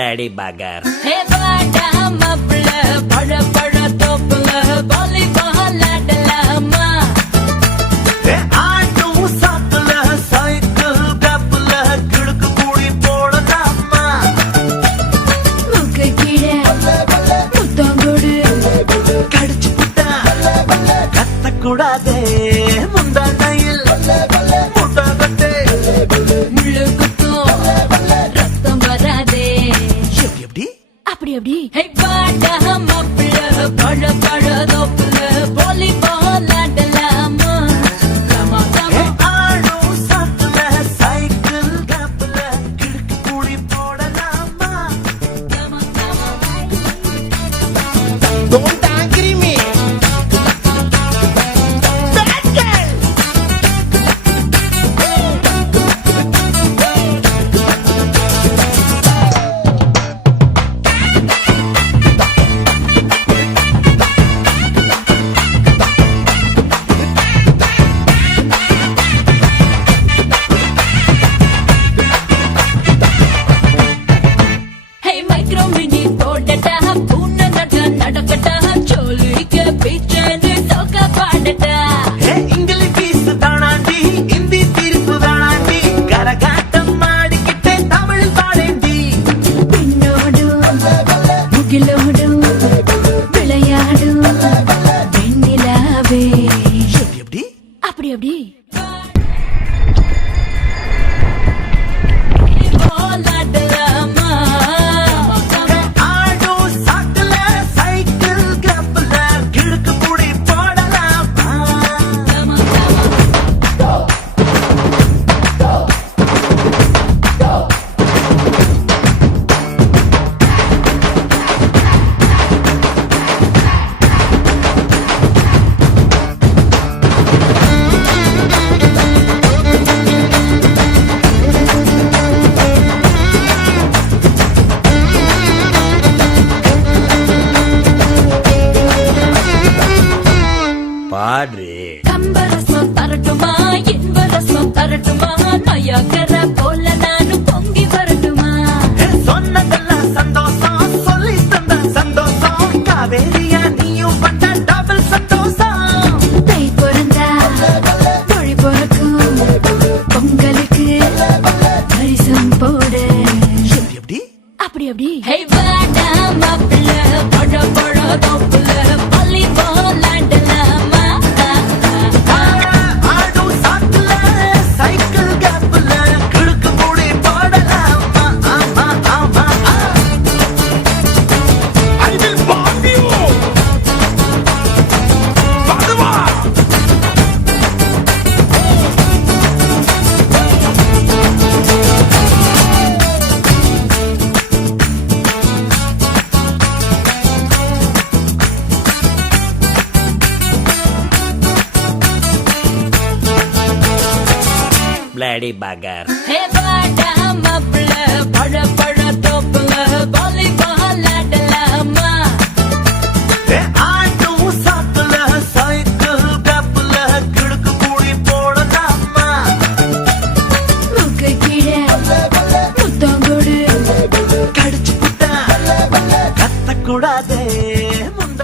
bloody bugger. Hey, bada mapla, bada bada topla, volleyball adalama. Hey, aadu saatla, cycle gapla, kidku pudi podalama. Mukka kida, muttangodu, kadichu putta, katta kudade, mundanayil, muttagatte, mullu kuttu, rattam varade. Eppadi? அப்படி ஹே பாடா மாப்பிள்ள பழ பழ தோப்புல volleyball ஆடலாமா comma comma ஆடு சாத்துல cycle கேப்ல கிழக்கு கூடி போடலாமா கமா கமா Don't angry me. Bad girl. Hey micro mini போடடா பூன நடக்கடா சோலிக்க பீச்சே சோக பாடடா ஏ இங்கிலீஷ் பீஸ் தானாண்டி ஹிந்தி தீர்ப்பு தானாண்டி கரகாட்டம் மாடிக்கிட்டே தமிழ் பாடேண்டி பின்னோடு முகிலோடு விளையாடு வெண்ணிலாவே எப்படி அப்படி ஆடு சாத்துல சைக்கிள் கேப்ல கிழக்கு கூடி போடலாமா பாடு கம்பரசம் தரட்டுமா இன்பரசம் தரட்டுமா நயக்கர போல நானும் பொங்கி வரட்டுமா சொன்னதெல்லாம் சந்தோஷம் சொல்லி தந்த சந்தோஷம் காவேரியா நீயும் பட்ட டபுள் சந்தோஷம் தை பிறந்தா மொழி பிறக்கும் பொங்கலுக்கு பரிசம் போடு எப்படி அப்படி ஹே வாடா மாப்பிள்ள பழ பழ தோப்புல வாலிபால் ஆடலாமா ஆடு சாத்துல சைக்கிள் கேப்ல கிழக்கு கூடி போடலாமா ஆமா ஆமா I will bomb you பகவா bloody bugger. ஹே வாடா மாப்பிள்ள பழ பழ தோப்புல வாலிபால் ஆடலாமா ஆடு சாத்துல சைக்கிள் கேப்ல கிழக்கு கூடி போடலாமா முக்க கீழே முத்தங்கொடு கடிச்சு புட்டா கத்த கூடாதே முந்த